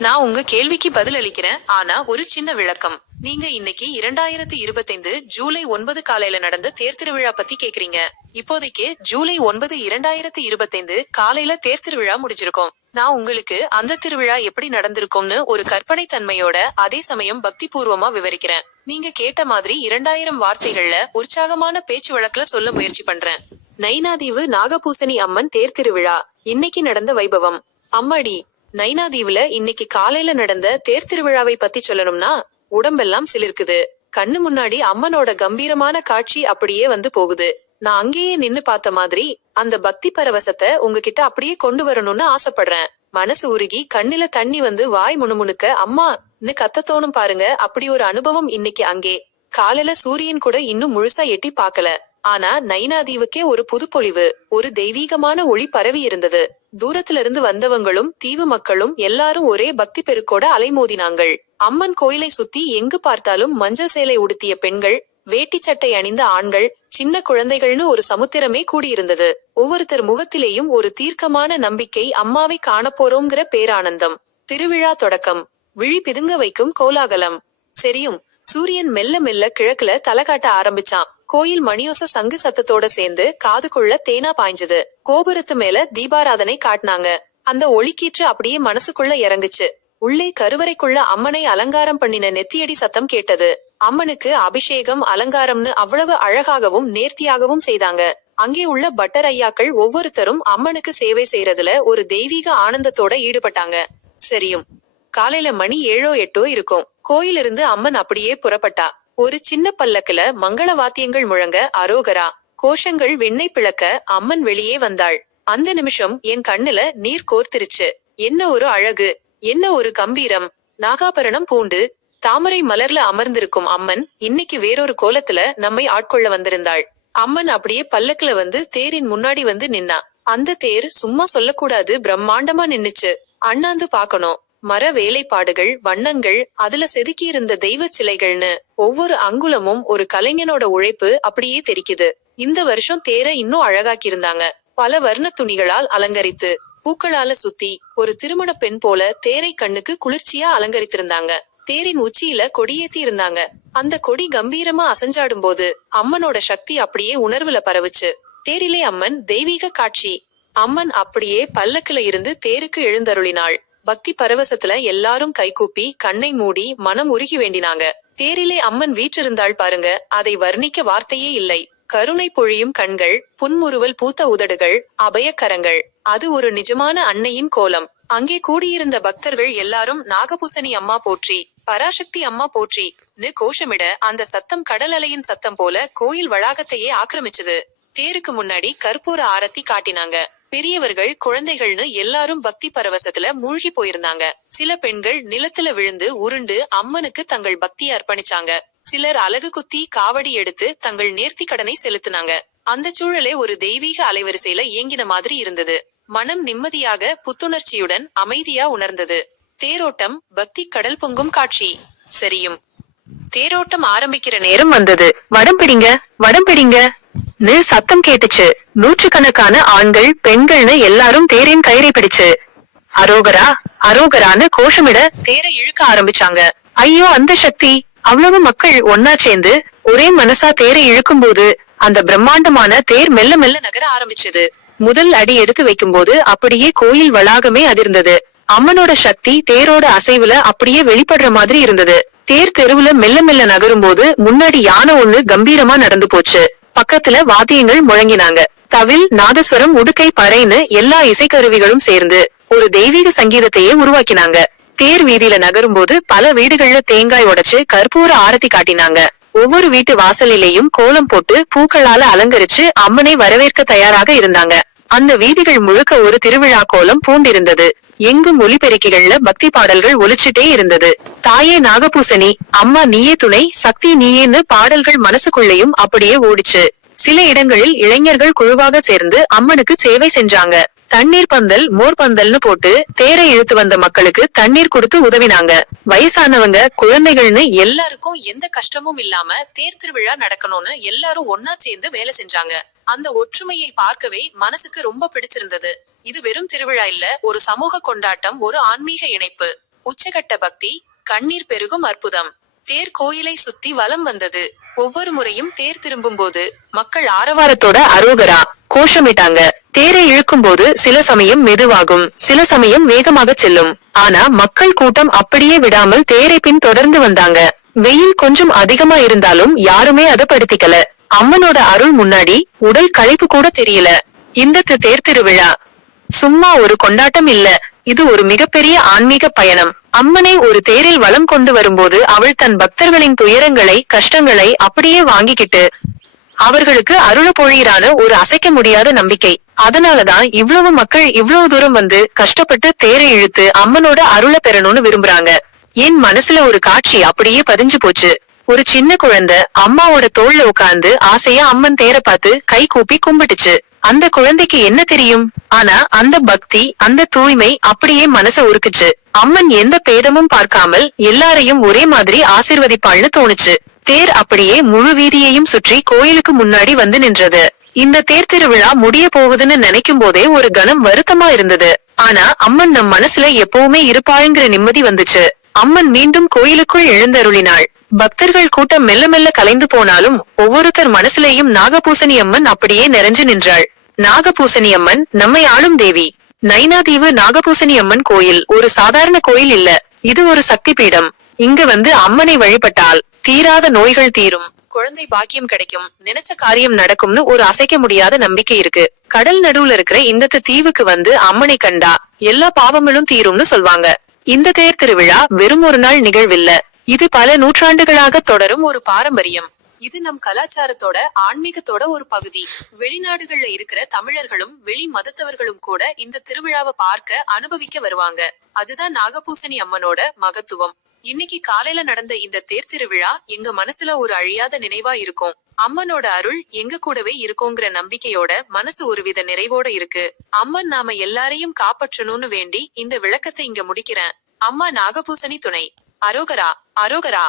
நான் உங்க கேள்விக்கு பதில் அளிக்கிறேன். ஆனா ஒரு சின்ன விளக்கம். நீங்க இன்னைக்கு இரண்டாயிரத்தி இருபத்தைந்து ஜூலை ஒன்பது காலையில நடந்த தேர்திருவிழா பத்தி கேக்குறீங்க. இப்போதைக்கு ஜூலை ஒன்பது இரண்டாயிரத்தி இருபத்தைந்து காலையில தேர்திருவிழா முடிஞ்சிருக்கும். நான் உங்களுக்கு அந்த திருவிழா எப்படி நடந்திருக்கும்னு ஒரு கற்பனை தன்மையோட அதே சமயம் பக்தி பூர்வமா விவரிக்கிறேன். நீங்க கேட்ட மாதிரி இரண்டாயிரம் வார்த்தைகள்ல உற்சாகமான பேச்சு வழக்குல சொல்ல முயற்சி பண்றேன். நைனாதீவு நாகபூசணி அம்மன் தேர்திருவிழா இன்னைக்கு நடந்த வைபவம். அம்மாடி நைனாதீவுல இன்னைக்கு காலையில நடந்த தேர் திருவிழாவை பத்தி சொல்லணும்னா உடம்பெல்லாம் சிலிர்க்குது. கண்ணு முன்னாடி அம்மனோட கம்பீரமான காட்சி அப்படியே வந்து போகுது. நான் அங்கேயே நின்னு பார்த்த மாதிரி அந்த பக்தி பரவசத்தை உங்ககிட்ட அப்படியே கொண்டு வரணும்னு ஆசைப்படுறேன். மனசு உருகி கண்ணில தண்ணி வந்து வாய் முணுமுணுக்க அம்மான்னு கத்த தோணும் பாருங்க அப்படி ஒரு அனுபவம் இன்னைக்கு அங்கே. காலையில சூரியன் கூட இன்னும் முழுசா எட்டி பாக்கல ஆனா நைனாதீவுக்கே ஒரு புதுப்பொழிவு ஒரு தெய்வீகமான ஒளி பரவி இருந்தது. தூரத்துல இருந்து வந்தவங்களும் தீவு மக்களும் எல்லாரும் ஒரே பக்தி பெருக்கோட அலைமோதினாங்கள். அம்மன் கோயிலை சுத்தி எங்கு பார்த்தாலும் மஞ்சள் சேலை உடுத்திய பெண்கள் வேட்டி சட்டை அணிந்த ஆண்கள் சின்ன குழந்தைகள்னு ஒரு சமுத்திரமே கூடியிருந்தது. ஒவ்வொருத்தர் முகத்திலேயும் ஒரு தீர்க்கமான நம்பிக்கை அம்மாவை காணப்போறோங்கிற பேரானந்தம். திருவிழா தொடக்கம். விழி பிதுங்க வைக்கும் கோலாகலம். சரியும் சூரியன் மெல்ல மெல்ல கிழக்குல தலை காட்ட ஆரம்பிச்சான். கோயில் மணியோச சங்கு சத்தத்தோட சேர்ந்து காதுக்குள்ள தேனா பாய்ஞ்சது. கோபுரத்து மேல தீபாராதனை காட்டினாங்க. அந்த ஒளிக்கீற்று அப்படியே மனசுக்குள்ள இறங்குச்சு. உள்ளே கருவறைக்குள்ள அம்மனை அலங்காரம் பண்ணின நெத்தியடி சத்தம் கேட்டது. அம்மனுக்கு அபிஷேகம் அலங்காரம்னு அவ்வளவு அழகாகவும் நேர்த்தியாகவும் செய்தாங்க. அங்கே உள்ள பட்டர் ஐயாக்கள் ஒவ்வொருத்தரும் அம்மனுக்கு சேவை செய்யறதுல ஒரு தெய்வீக ஆனந்தத்தோட ஈடுபட்டாங்க. சரியும். காலையில மணி ஏழோ எட்டோ இருக்கும். கோயிலிருந்து அம்மன் அப்படியே புறப்பட்டா. ஒரு சின்ன பல்லக்குல மங்கள வாத்தியங்கள் முழங்க அரோகரா. கோஷங்கள் வெண்ணெய் பிளக்க அம்மன் வெளியே வந்தாள். அந்த நிமிஷம் என் கண்ணுல நீர் கோர்த்திருச்சு. என்ன ஒரு அழகு என்ன ஒரு கம்பீரம். நாகாபரணம் பூண்டு தாமரை மலர்ல அமர்ந்திருக்கும் அம்மன் இன்னைக்கு வேறொரு கோலத்துல நம்மை ஆட்கொள்ள வந்திருந்தாள். அம்மன் அப்படியே பல்லக்குல வந்து தேரின் முன்னாடி வந்து நின்னா. அந்த தேர் சும்மா சொல்லக்கூடாது பிரம்மாண்டமா நின்னுச்சு. அண்ணாந்து பாக்கணும் மர வேலைப்பாடுகள் வண்ணங்கள் அதுல செதுக்கியிருந்த தெய்வ சிலைகள்னு ஒவ்வொரு அங்குலமும் ஒரு கலைஞனோட உழைப்பு அப்படியே தெரிக்குது. இந்த வருஷம் தேர இன்னும் அழகாக்கியிருந்தாங்க. பல வர்ண துணிகளால் அலங்கரித்து பூக்களால சுத்தி ஒரு திருமண பெண் போல தேரை கண்ணுக்கு குளிர்ச்சியா அலங்கரித்திருந்தாங்க. தேரின் உச்சியில கொடியேத்தி இருந்தாங்க அந்த கொடி கம்பீரமா அசஞ்சாடும் போது அம்மனோட சக்தி அப்படியே உணர்வுல பரவுச்சு. தேரிலே அம்மன் தெய்வீக காட்சி. அம்மன் அப்படியே பல்லக்குல இருந்து தேருக்கு எழுந்தருளினாள். பக்தி பரவசத்துல எல்லாரும் கைகூப்பி கண்ணை மூடி மனம் உருகி வேண்டினாங்க. தேரிலே அம்மன் வீற்றிருந்தாள் பாருங்க அதை வர்ணிக்க வார்த்தையே இல்லை. கருணை பொழியும் கண்கள் புன்முறுவல் பூத்த உதடுகள் அபயக்கரங்கள். அது ஒரு நிஜமான அன்னையின் கோலம். அங்கே கூடியிருந்த பக்தர்கள் எல்லாரும் நாகபூசணி அம்மா போற்றி பராசக்தி அம்மா போற்றி கோஷமிட அந்த சத்தம் கடல் அலையின் சத்தம் போல கோயில் வளாகத்தையே ஆக்கிரமிச்சது. தேருக்கு முன்னாடி கற்பூர ஆரத்தி காட்டினாங்க. பெரியவர்கள் குழந்தைகள்னு எல்லாரும் பக்தி பரவசத்துல மூழ்கி போயிருந்தாங்க. சில பெண்கள் நிலத்துல விழுந்து உருண்டு அம்மனுக்கு தங்கள் பக்தியை அர்ப்பணிச்சாங்க. சிலர் அலகு குத்தி காவடி எடுத்து தங்கள் நேர்த்தி கடனை செலுத்தினாங்க. அந்த சூழலே ஒரு தெய்வீக அலைவரிசையில இயங்கின மாதிரி இருந்தது. மனம் நிம்மதியாக புத்துணர்ச்சியுடன் அமைதியா உணர்ந்தது. தேரோட்டம் பக்தி கடல் பொங்கும் காட்சி. சரியும். தேரோட்டம் ஆரம்பிக்கிற நேரம் வந்தது. வடம் பிடிங்க வடம் பிடிங்க. னு சத்தம் கேட்டுச்சு. நூற்றுக்கணக்கான ஆண்கள் பெண்கள்னு எல்லாரும் தேரின் கயிறை பிடிச்சு. அரோகரா அரோகரான்னு கோஷமிட தேரை இழுக்க ஆரம்பிச்சாங்க. ஐயோ அந்த சக்தி. அவ்வளவு மக்கள் ஒன்னா சேர்ந்து ஒரே மனசா தேரை இழுக்கும் போது அந்த பிரம்மாண்டமான தேர் மெல்ல மெல்ல நகர ஆரம்பிச்சது. முதல் அடி எடுத்து வைக்கும்போது அப்படியே கோயில் வளாகமே அதிர்ந்தது. அம்மனோட சக்தி தேரோட அசைவுல அப்படியே வெளிப்படுற மாதிரி இருந்தது. தேர் தெருவுல மெல்ல மெல்ல நகரும்போது முன்னாடி யானை ஒண்ணு கம்பீரமா நடந்து போச்சு. பக்கத்துல வாத்தியங்கள் முழங்கினாங்க. தவில் நாதஸ்வரம் உடுக்கை பறைன்னு எல்லா இசைக்கருவிகளும் சேர்ந்து ஒரு தெய்வீக சங்கீதத்தையே உருவாக்கினாங்க. தேர் வீதியில நகரும்போது பல வீடுகள்ல தேங்காய் உடைச்சு கற்பூர ஆரத்தி காட்டினாங்க. ஒவ்வொரு வீட்டு வாசலிலேயும் கோலம் போட்டு பூக்களால அலங்கரிச்சு அம்மனை வரவேற்க தயாராக இருந்தாங்க. அந்த வீதிகள் முழுக்க ஒரு திருவிழா கோலம் பூண்டிருந்தது. எங்கும் ஒலிபெருக்கிகள்ல பக்தி பாடல்கள் ஒலிச்சிட்டே இருந்தது. தாயே நாகபூசணி அம்மா நீயே துணை சக்தி நீயேன்னு பாடல்கள் மனசுக்குள்ளேயும் அப்படியே ஓடிச்சு. சில இடங்களில் இளைஞர்கள் குழுவாக சேர்ந்து அம்மனுக்கு சேவை செஞ்சாங்க. தண்ணீர் பந்தல் மோர் பந்தல்னு போட்டு தேரை இழுத்து வந்த மக்களுக்கு தண்ணீர் கொடுத்து உதவினாங்க. வயசானவங்க குழந்தைகள்னு எல்லாருக்கும் எந்த கஷ்டமும் இல்லாம தேர் திருவிழா நடக்கணும்னு எல்லாரும் ஒன்னா சேர்ந்து வேலை செஞ்சாங்க. அந்த ஒற்றுமையை பார்க்கவே மனசுக்கு ரொம்ப பிடிச்சிருந்தது. இது வெறும் திருவிழா இல்ல ஒரு சமூக கொண்டாட்டம் ஒரு ஆன்மீக இணைப்பு. உச்சகட்ட பக்தி கண்ணீர் பெருகும் அற்புதம். தேர் கோயிலை சுத்தி வலம் வந்தது. ஒவ்வொரு முறையும் தேர் திரும்பும் போது மக்கள் ஆரவாரத்தோட அரோகரா கோஷமிட்டாங்க. தேரை இழுக்கும் போது சில சமயம் மெதுவாகும் சில சமயம் வேகமாக செல்லும். ஆனா மக்கள் கூட்டம் அப்படியே விடாமல் தேரை பின் தொடர்ந்து வந்தாங்க. வெயில் கொஞ்சம் அதிகமா இருந்தாலும் யாருமே அதை படுத்திக்கல. அம்மனோட அருள் முன்னாடி உடல் களைப்பு கூட தெரியல. இந்த தேர் திருவிழா சும்மா ஒரு கொண்டாட்டம் இல்ல. இது ஒரு மிகப்பெரிய ஆன்மீக பயணம். அம்மனை ஒரு தேரில் வளம் கொண்டு வரும்போது அவள் தன் பக்தர்களின் துயரங்களை கஷ்டங்களை அப்படியே வாங்கிக்கிட்டு அவர்களுக்கு அருள பொழியிறான ஒரு அசைக்க முடியாத நம்பிக்கை. அதனாலதான் இவ்வளவு மக்கள் இவ்வளவு தூரம் வந்து கஷ்டப்பட்டு தேரை இழுத்து அம்மனோட அருள பெறணும்னு விரும்புறாங்க. என் மனசுல ஒரு காட்சி அப்படியே பதிஞ்சு போச்சு. ஒரு சின்ன குழந்தை அம்மாவோட தோள்ல உட்கார்ந்து ஆசையா அம்மன் தேர பார்த்து கை கூப்பி கும்பிட்டுச்சு. அந்த குழந்தைக்கு என்ன தெரியும்? ஆனா அந்த பக்தி அந்த தூய்மை அப்படியே மனச உருக்குச்சு. அம்மன் எந்த பேதமும் பார்க்காமல் எல்லாரையும் ஒரே மாதிரி ஆசிர்வதிப்பாள்னு தோணுச்சு. தேர் அப்படியே முழு வீதியையும் சுற்றி கோயிலுக்கு முன்னாடி வந்து நின்றது. இந்த தேர் திருவிழா முடிய போகுதுன்னு நினைக்கும் போதே ஒரு கணம் வருத்தமா இருந்தது. ஆனா அம்மன் நம் மனசுல எப்பவுமே இருப்பாளுங்கிற நிம்மதி வந்துச்சு. அம்மன் மீண்டும் கோயிலுக்குள் எழுந்தருளினாள். பக்தர்கள் கூட்டம் மெல்ல மெல்ல கலைந்து போனாலும் ஒவ்வொருத்தர் மனசுலயும் நாகபூசணி அம்மன் அப்படியே நிறைஞ்சு நின்றாள். நாகபூசணி அம்மன் நம்மை ஆளும் தேவி. நைனாதீவு நாகபூசணி அம்மன் கோயில் ஒரு சாதாரண கோயில் இல்ல இது ஒரு சக்தி பீடம் இங்க வந்து அம்மனை வழிபட்டால் தீராத நோய்கள் தீரும். குழந்தை பாக்கியம் கிடைக்கும். நினைச்ச காரியம் நடக்கும்னு ஒரு அசைக்க முடியாத நம்பிக்கை இருக்கு. கடல் நடுவுல இருக்கிற இந்த தீவுக்கு வந்து அம்மனை கண்டா எல்லா பாவங்களும் தீரும்னு சொல்வாங்க. இந்த தேர் திருவிழா வெறும் ஒரு நாள் நிகழ்வில்ல. இது பல நூற்றாண்டுகளாக தொடரும் ஒரு பாரம்பரியம். இது நம் கலாச்சாரத்தோட ஆன்மீகத்தோட ஒரு பகுதி. வெளிநாடுகள்ல இருக்கிற தமிழர்களும் வெளி மதத்தவர்களும் கூட இந்த திருவிழாவை பார்க்க அனுபவிக்க வருவாங்க. அதுதான் நாகபூசணி அம்மனோட மகத்துவம். இன்னைக்கு காலையில நடந்த இந்த தேர் திருவிழா எங்க மனசுல ஒரு அழியாத நினைவா இருக்கும். அம்மனோட அருள் எங்க கூடவே இருக்கோங்கிற நம்பிக்கையோட மனசு ஒருவித நிறைவோட இருக்கு. அம்மன் நாம எல்லாரையும் காப்பாற்றணும்னு வேண்டி இந்த விளக்கத்தை இங்க முடிக்கிறேன். அம்மா நாகபூசணி துணை. அரோகரா அரோகரா.